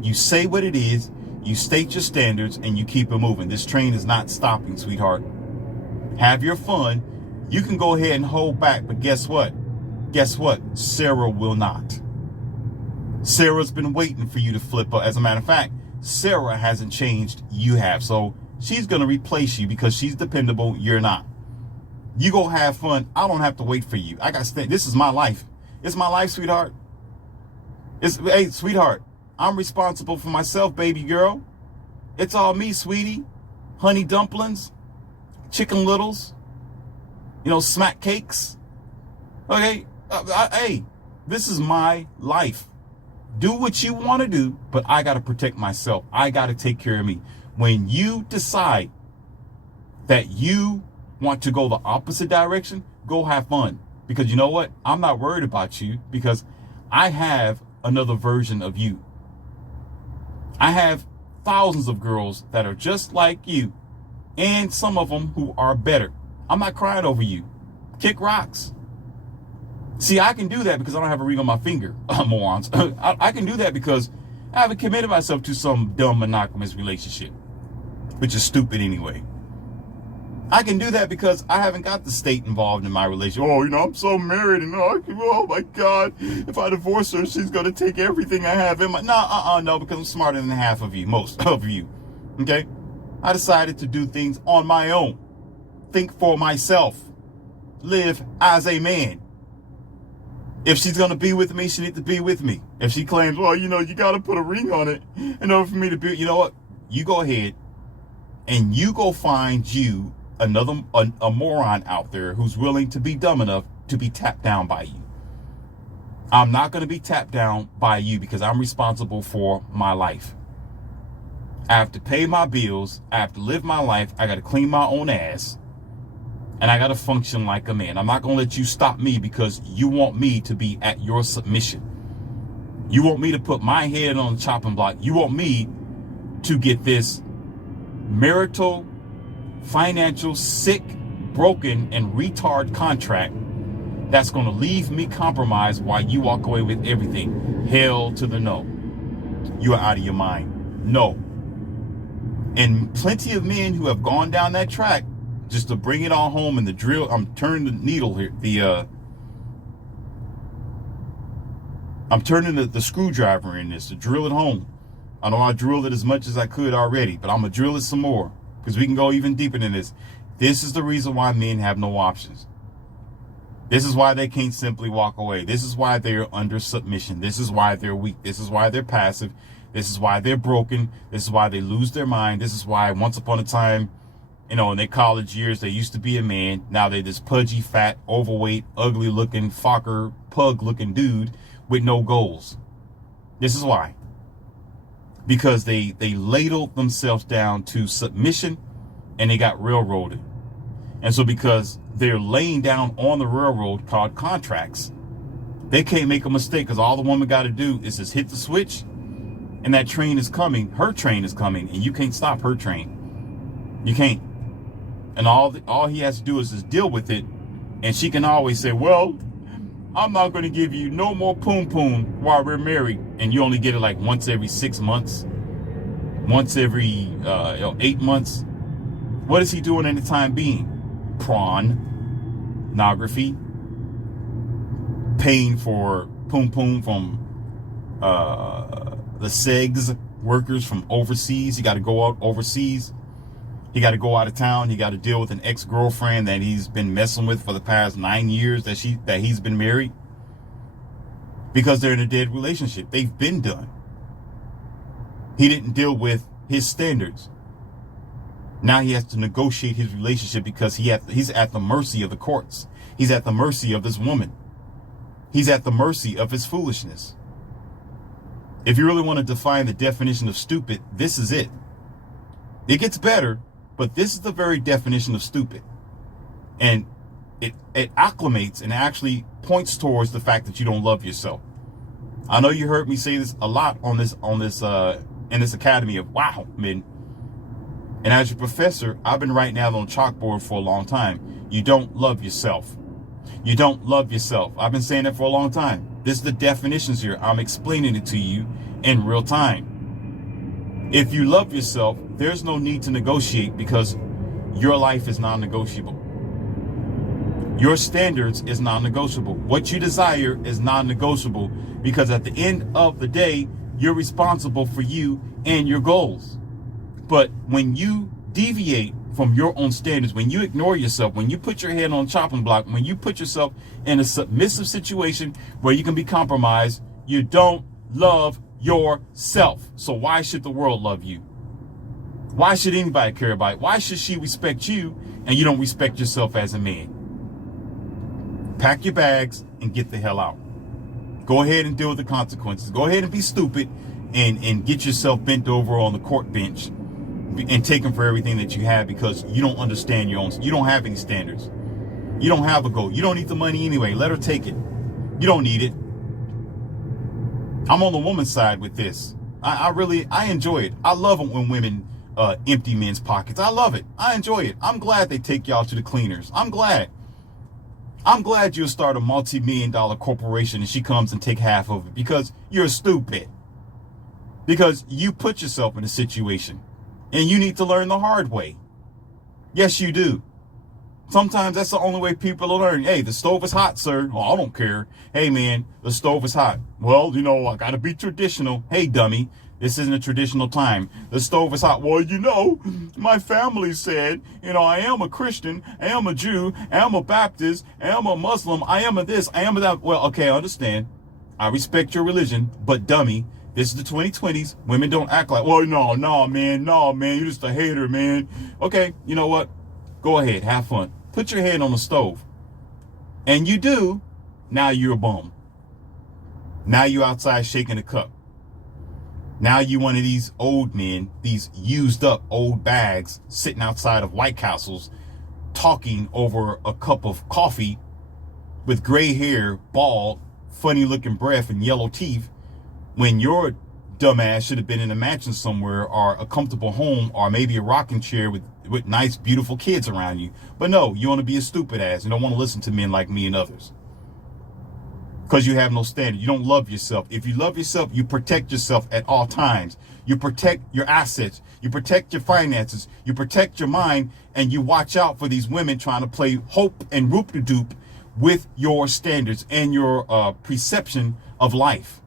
You say what it is, you state your standards, and you keep it moving. This train is not stopping, sweetheart. Have your fun. You can go ahead and hold back, but guess what? Sarah will not. Sarah's been waiting for you to flip up. As a matter of fact, Sarah hasn't changed, you have. So she's going to replace you because she's dependable, you're not. You go have fun. I don't have to wait for you. This is my life. It's my life, sweetheart. Hey, sweetheart, I'm responsible for myself, baby girl. It's all me, sweetie. Honey dumplings, chicken littles, smack cakes. Okay, hey, this is my life. Do what you want to do, but I got to protect myself. I got to take care of me. When you decide that you want to go the opposite direction, go have fun. Because you know what? I'm not worried about you because I have another version of you. I have thousands of girls that are just like you, and some of them who are better. I'm not crying over you. Kick rocks. See, I can do that because I don't have a ring on my finger, morons. I can do that because I haven't committed myself to some dumb monogamous relationship, which is stupid anyway. I can do that because I haven't got the state involved in my relationship. Oh, I'm so married and oh my God, if I divorce her, she's going to take everything I have in my... No, because I'm smarter than half of you, most of you, okay? I decided to do things on my own. Think for myself. Live as a man. If she's going to be with me, she needs to be with me. If she claims, well, you got to put a ring on it in order for me to be... You know what? You go ahead and you go find you a moron out there who's willing to be dumb enough to be tapped down by you. I'm not going to be tapped down by you because I'm responsible for my life. I have to pay my bills. I have to live my life. I got to clean my own ass. And I got to function like a man. I'm not going to let you stop me because you want me to be at your submission. You want me to put my head on the chopping block. You want me to get this marital, financial, sick, broken, and retard contract that's going to leave me compromised while you walk away with everything. Hell to the no. You are out of your mind. No. And plenty of men who have gone down that track just to bring it on home and the drill. I'm turning the needle here. I'm turning the screwdriver in this to drill it home. I know I drilled it as much as I could already, but I'm going to drill it some more because we can go even deeper than this. This is the reason why men have no options. This is why they can't simply walk away. This is why they're under submission. This is why they're weak. This is why they're passive. This is why they're broken. This is why they lose their mind. This is why once upon a time, in their college years, they used to be a man. Now they're this pudgy, fat, overweight, ugly looking, Fokker, pug looking dude with no goals. This is why. Because they ladled themselves down to submission and they got railroaded. And so because they're laying down on the railroad called contracts, they can't make a mistake because all the woman got to do is just hit the switch and that train is coming. Her train is coming and you can't stop her train. You can't. And all he has to do is just deal with it. And she can always say, well, I'm not going to give you no more poom poom while we're married. And you only get it like once every 6 months, once every 8 months. What is he doing in the time being? Pornography, paying for poom poom from the Sxx workers from overseas. He got to go out overseas. He got to go out of town. He got to deal with an ex-girlfriend that he's been messing with for the past 9 years that he's been married, because they're in a dead relationship. They've been done. He didn't deal with his standards. Now he has to negotiate his relationship because he's at the mercy of the courts. He's at the mercy of this woman. He's at the mercy of his foolishness. If you really want to define the definition of stupid, this is it. It gets better, but this is the very definition of stupid. And it acclimates and actually points towards the fact that you don't love yourself. I know you heard me say this a lot in this academy of wow men. And as your professor, I've been writing out on chalkboard for a long time. You don't love yourself. You don't love yourself. I've been saying that for a long time. This is the definitions here. I'm explaining it to you in real time. If you love yourself, there's no need to negotiate because your life is non-negotiable. Your standards is non-negotiable. What you desire is non-negotiable because at the end of the day, you're responsible for you and your goals. But when you deviate from your own standards, when you ignore yourself, when you put your head on a chopping block, when you put yourself in a submissive situation where you can be compromised, you don't love yourself. So why should the world love you? Why should anybody care about it? Why should she respect you and you don't respect yourself as a man? Pack your bags and get the hell out. Go ahead and deal with the consequences. Go ahead and be stupid and get yourself bent over on the court bench and taken for everything that you have because you don't understand your own. You don't have any standards. You don't have a goal. You don't need the money anyway. Let her take it. You don't need it. I'm on the woman's side with this. I enjoy it. I love it when women empty men's pockets. I love it. I enjoy it. I'm glad they take y'all to the cleaners. I'm glad you'll start a multi-million-dollar corporation and she comes and take half of it because you're stupid. Because you put yourself in a situation. And you need to learn the hard way. Yes, you do. Sometimes that's the only way people will learn. Hey, the stove is hot, sir. Oh, I don't care. Hey, man, the stove is hot. Well, I got to be traditional. Hey, dummy, this isn't a traditional time. The stove is hot. Well, my family said, I am a Christian. I am a Jew. I am a Baptist. I am a Muslim. I am a this. I am a that. Well, okay, I understand. I respect your religion, but dummy, this is the 2020s. Women don't act like, well, no, man, you're just a hater, man. Okay, you know what? Go ahead, have fun. Put your head on the stove. And you do, now you're a bum. Now you're outside shaking a cup. Now you one of these old men, these used up old bags sitting outside of White Castles talking over a cup of coffee with gray hair, bald, funny looking breath and yellow teeth. when your dumbass should have been in a mansion somewhere, or a comfortable home, or maybe a rocking chair with nice, beautiful kids around you. But no, you want to be a stupid ass. You don't want to listen to men like me and others. Because you have no standard. You don't love yourself. If you love yourself, you protect yourself at all times. You protect your assets. You protect your finances. You protect your mind. And you watch out for these women trying to play hope and roop-de-doop with your standards and your perception of life.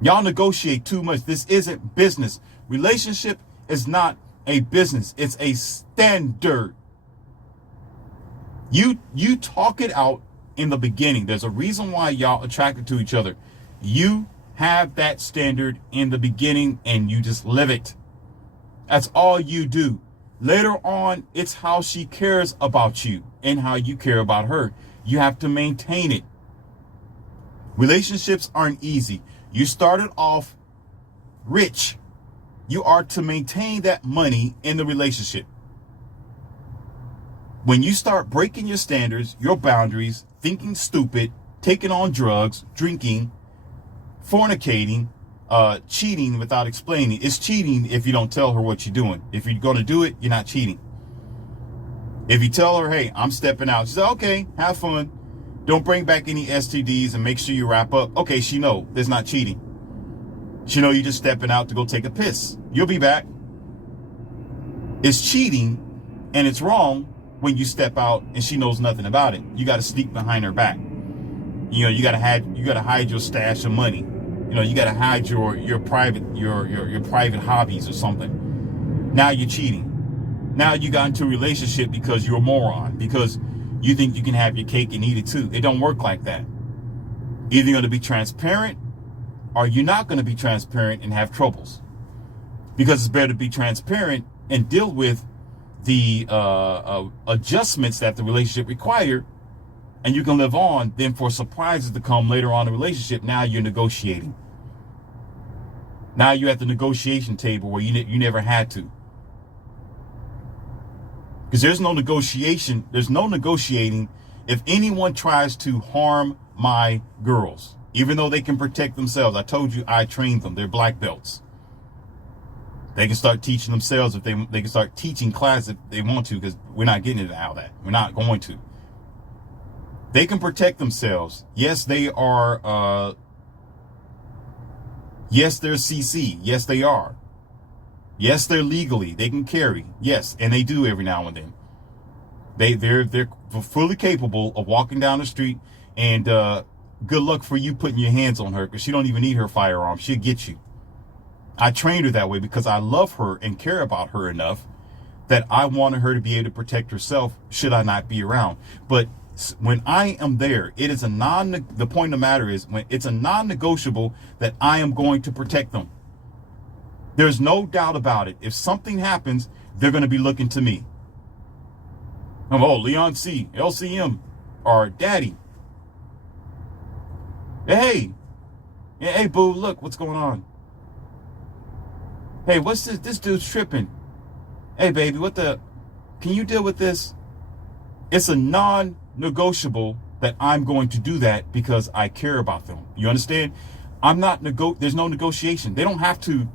Y'all negotiate too much. This isn't business. Relationship is not a business. It's a standard. You talk it out in the beginning. There's a reason why y'all attracted to each other. You have that standard in the beginning and you just live it. That's all you do. Later on, it's how she cares about you and how you care about her. You have to maintain it. Relationships aren't easy. You started off rich. You are to maintain that money in the relationship. When you start breaking your standards, your boundaries, thinking stupid, taking on drugs, drinking, fornicating, cheating without explaining. It's cheating if you don't tell her what you're doing. If you're going to do it, you're not cheating. If you tell her, hey, I'm stepping out, she says, okay, have fun. Don't bring back any STDs and make sure you wrap up. Okay, she know there's not cheating. She know you're just stepping out to go take a piss. You'll be back. It's cheating and it's wrong when you step out and she knows nothing about it. You got to sneak behind her back. You know, you got to hide your stash of money. You know, you got to hide your private hobbies or something. Now you're cheating. Now you got into a relationship because you're a moron, because you think you can have your cake and eat it too. It don't work like that. Either you're going to be transparent or you're not going to be transparent and have troubles. Because it's better to be transparent and deal with the adjustments that the relationship require, and you can live on, than for surprises to come later on in the relationship. Now you're negotiating. Now you're at the negotiation table where you never had to. Because there's no negotiation. There's no negotiating if anyone tries to harm my girls, even though they can protect themselves. I told you I trained them. They're black belts. They can start teaching themselves if they can start teaching class if they want to, because we're not getting into all that. We're not going to. They can protect themselves. Yes, they are. Yes, they're CC. Yes, they are. Yes, they're legally. They can carry. Yes, and they do every now and then. They're fully capable of walking down the street, and good luck for you putting your hands on her, because she don't even need her firearm. She'll get you. I trained her that way because I love her and care about her enough that I wanted her to be able to protect herself should I not be around. But when I am there, it is the point of the matter is, when it's a non-negotiable that I am going to protect them. There's no doubt about it. If something happens, they're going to be looking to me. Oh, Leon C, LCM, or Daddy. Hey, boo, look, what's going on? Hey, what's this? This dude's tripping. Hey, baby, can you deal with this? It's a non-negotiable that I'm going to do that because I care about them. You understand? There's no negotiation. They don't have to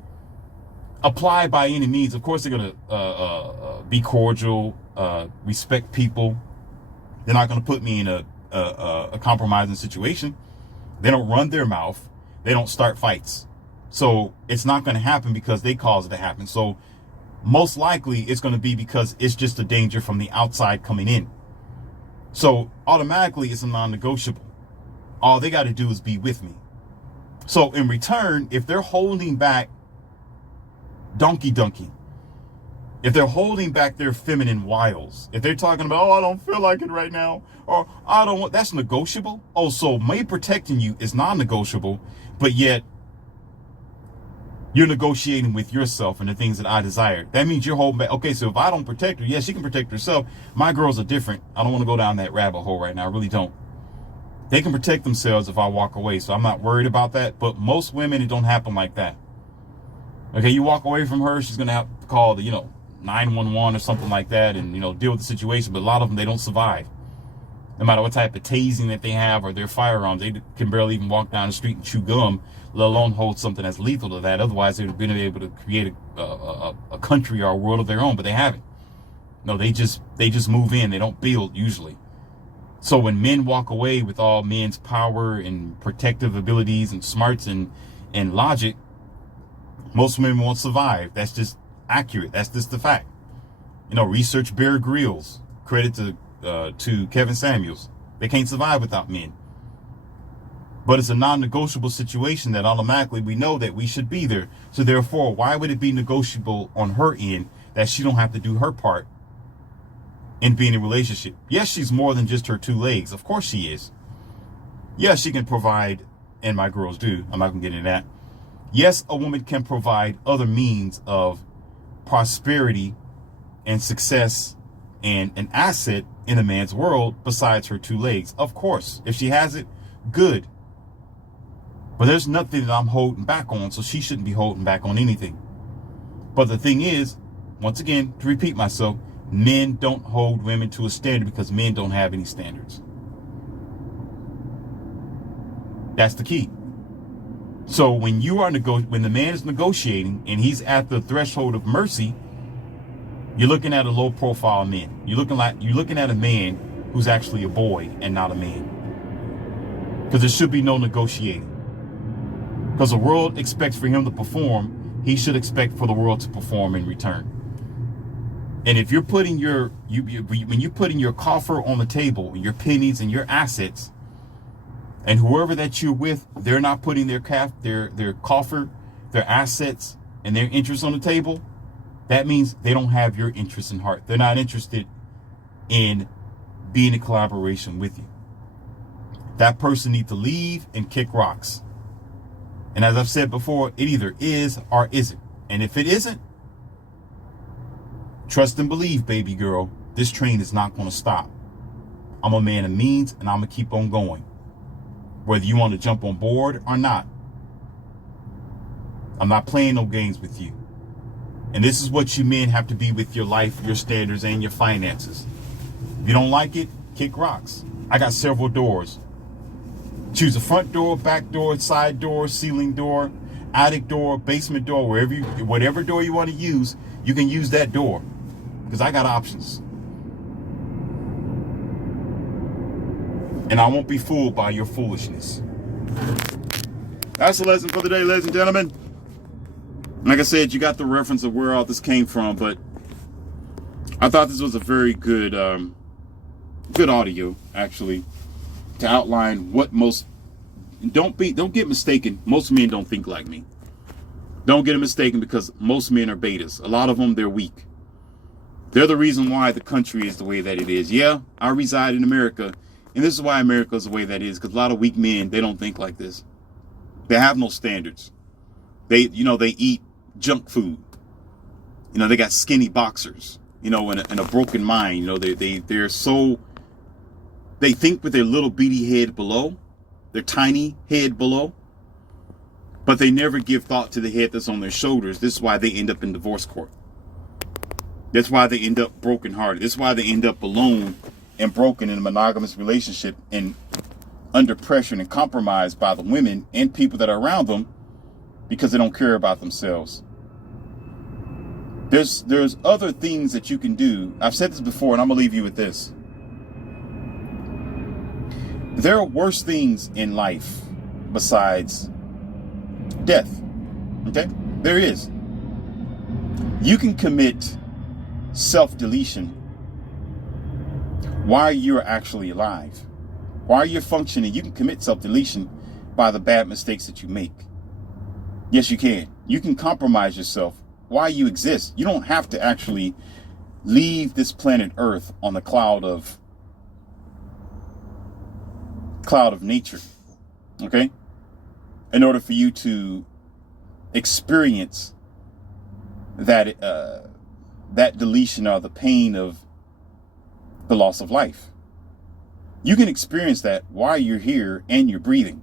apply by any means. Of course, they're going to be cordial, respect people. They're not going to put me in a compromising situation. They don't run their mouth. They don't start fights. So it's not going to happen because they cause it to happen. So most likely it's going to be because it's just a danger from the outside coming in. So automatically it's a non-negotiable. All they got to do is be with me. So in return, if they're holding back donkey, if they're holding back their feminine wiles, if they're talking about, oh, I don't feel like it right now, or I don't want, that's negotiable. Oh, so me protecting you is non-negotiable, but yet you're negotiating with yourself and the things that I desire. That means you're holding back. Okay, so if I don't protect her, yes, she can protect herself. My girls are different. I don't want to go down that rabbit hole right now. I really don't. They can protect themselves if I walk away, so I'm not worried about that. But most women, it don't happen like that. Okay, you walk away from her, she's going to have to call the, 911 or something like that and, deal with the situation. But a lot of them, they don't survive. No matter what type of tasing that they have or their firearms, they can barely even walk down the street and chew gum, let alone hold something that's lethal to that. Otherwise, they would have been able to create a country or a world of their own, but they haven't. No, they just move in. They don't build usually. So when men walk away with all men's power and protective abilities and smarts and logic, most women won't survive. That's just accurate. That's just the fact. Research Bear Grylls. Credit to Kevin Samuels. They can't survive without men. But it's a non-negotiable situation that automatically we know that we should be there. So therefore, why would it be negotiable on her end that she don't have to do her part in being in a relationship? Yes, she's more than just her two legs. Of course she is. Yes, she can provide, and my girls do. I'm not going to get into that. Yes, a woman can provide other means of prosperity and success and an asset in a man's world besides her two legs. Of course, if she has it, good. But there's nothing that I'm holding back on, so she shouldn't be holding back on anything. But the thing is, once again, to repeat myself, men don't hold women to a standard because men don't have any standards. That's the key. So when the man is negotiating and he's at the threshold of mercy, you're looking at a low profile man. You're looking at a man who's actually a boy and not a man. Because there should be no negotiating. Because the world expects for him to perform, he should expect for the world to perform in return. And if you're putting when you're putting your coffer on the table, your pennies and your assets, and whoever that you're with, they're not putting their coffer, their assets, and their interests on the table, that means they don't have your interest in heart. They're not interested in being in collaboration with you. That person needs to leave and kick rocks. And as I've said before, it either is or isn't. And if it isn't, trust and believe, baby girl, this train is not going to stop. I'm a man of means, and I'm going to keep on going. Whether you want to jump on board or not. I'm not playing no games with you. And this is what you men have to be with your life, your standards, and your finances. If you don't like it, kick rocks. I got several doors. Choose a front door, back door, side door, ceiling door, attic door, basement door, whatever door you want to use, you can use that door. Because I got options. And I won't be fooled by your foolishness. That's the lesson for the day, ladies and gentlemen. Like I said, you got the reference of where all this came from, but I thought this was a very good good audio, actually, to outline what don't get mistaken, most men don't think like me. Don't get it mistaken, because most men are betas. A lot of them, they're weak. They're the reason why the country is the way that it is. Yeah, I reside in America, and this is why America is the way that it is, because a lot of weak men, they don't think like this. They have no standards. They eat junk food. They got skinny boxers, and a broken mind. They think with their little beady head below, their tiny head below, but they never give thought to the head that's on their shoulders. This is why they end up in divorce court. That's why they end up brokenhearted. This is why they end up alone and broken in a monogamous relationship and under pressure and compromised by the women and people that are around them, because they don't care about themselves. There's other things that you can do. I've said this before, and I'm going to leave you with this. There are worse things in life besides death. Okay? There is. You can commit self-deletion while you're actually alive. While you're functioning, you can commit self-deletion by the bad mistakes that you make. Yes, you can. You can compromise yourself while you exist. You don't have to actually leave this planet Earth on the cloud of nature, okay? In order for you to experience that deletion or the pain of the loss of life. You can experience that while you're here and you're breathing,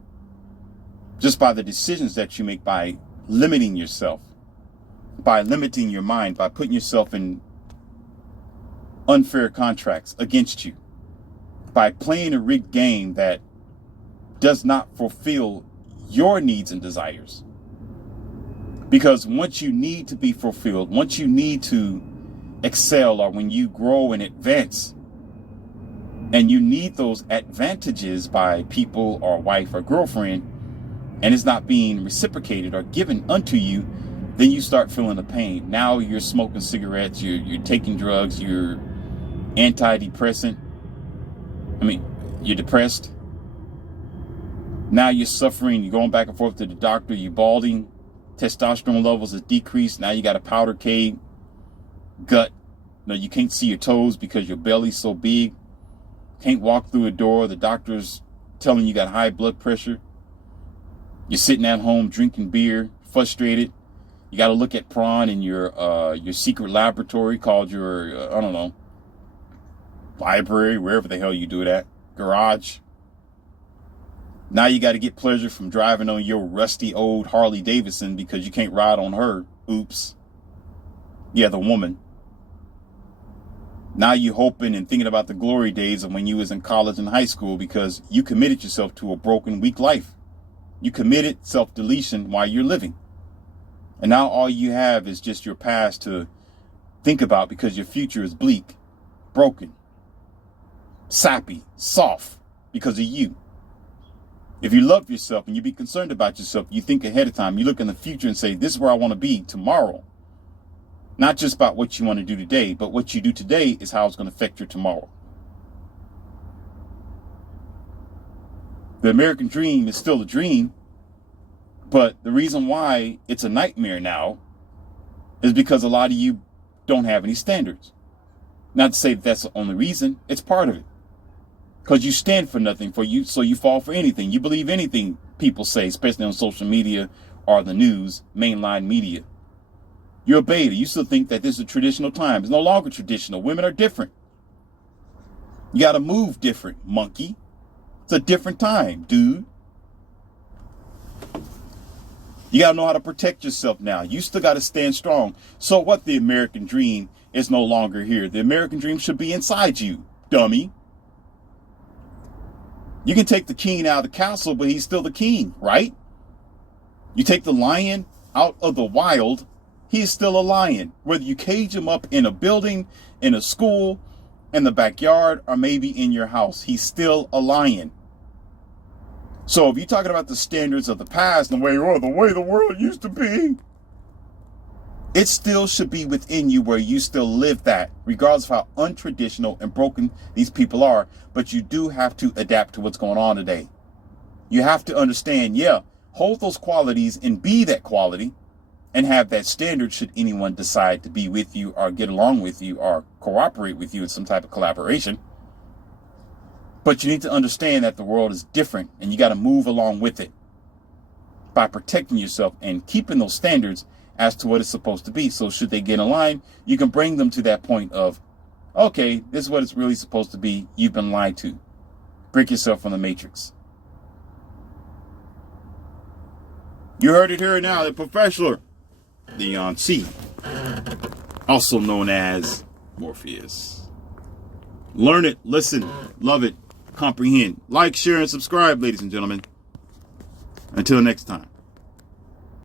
just by the decisions that you make, by limiting yourself, by limiting your mind, by putting yourself in unfair contracts against you, by playing a rigged game that does not fulfill your needs and desires. Because once you need to be fulfilled, once you need to excel, or when you grow and advance, and you need those advantages by people or wife or girlfriend, and it's not being reciprocated or given unto you, then you start feeling the pain. Now you're smoking cigarettes, you're taking drugs, you're antidepressant. You're depressed. Now you're suffering, you're going back and forth to the doctor, you're balding, testosterone levels are decreased. Now you got a powder cave, gut. You can't see your toes because your belly's so big. Can't walk through a door. The doctor's telling you got high blood pressure. You're sitting at home drinking beer, frustrated. You got to look at prawn in your secret laboratory called your, I don't know, library, wherever the hell you do it at, garage. Now you got to get pleasure from driving on your rusty old Harley Davidson because you can't ride on her. Oops. Yeah, the woman. Now you're hoping and thinking about the glory days of when you was in college and high school because you committed yourself to a broken, weak life. You committed self-deletion while you're living. And now all you have is just your past to think about because your future is bleak, broken, sappy, soft because of you. If you love yourself and you be concerned about yourself, you think ahead of time. You look in the future and say, this is where I want to be tomorrow. Not just about what you want to do today, but what you do today is how it's going to affect your tomorrow. The American dream is still a dream, but the reason why it's a nightmare now is because a lot of you don't have any standards. Not to say that that's the only reason, it's part of it. Because you stand for nothing, so you fall for anything. You believe anything people say, especially on social media or the news, mainline media. You're a beta. You still think that this is a traditional time. It's no longer traditional. Women are different. You got to move different, monkey. It's a different time, dude. You got to know how to protect yourself now. You still got to stand strong. So what? The American dream is no longer here. The American dream should be inside you, dummy. You can take the king out of the castle, but he's still the king, right? You take the lion out of the wild, he is still a lion. Whether you cage him up in a building, in a school, in the backyard, or maybe in your house, he's still a lion. So if you're talking about the standards of the past and the way the world used to be, it still should be within you where you still live that, regardless of how untraditional and broken these people are. But you do have to adapt to what's going on today. You have to understand, hold those qualities and be that quality and have that standard should anyone decide to be with you or get along with you or cooperate with you in some type of collaboration. But you need to understand that the world is different and you got to move along with it by protecting yourself and keeping those standards as to what it's supposed to be. So should they get in line, you can bring them to that point of, okay, this is what it's really supposed to be. You've been lied to. Break yourself from the matrix. You heard it here now, the professor, Leon C., also known as Morpheus. Learn it, listen, love it, comprehend. Like, share, and subscribe, ladies and gentlemen. Until next time.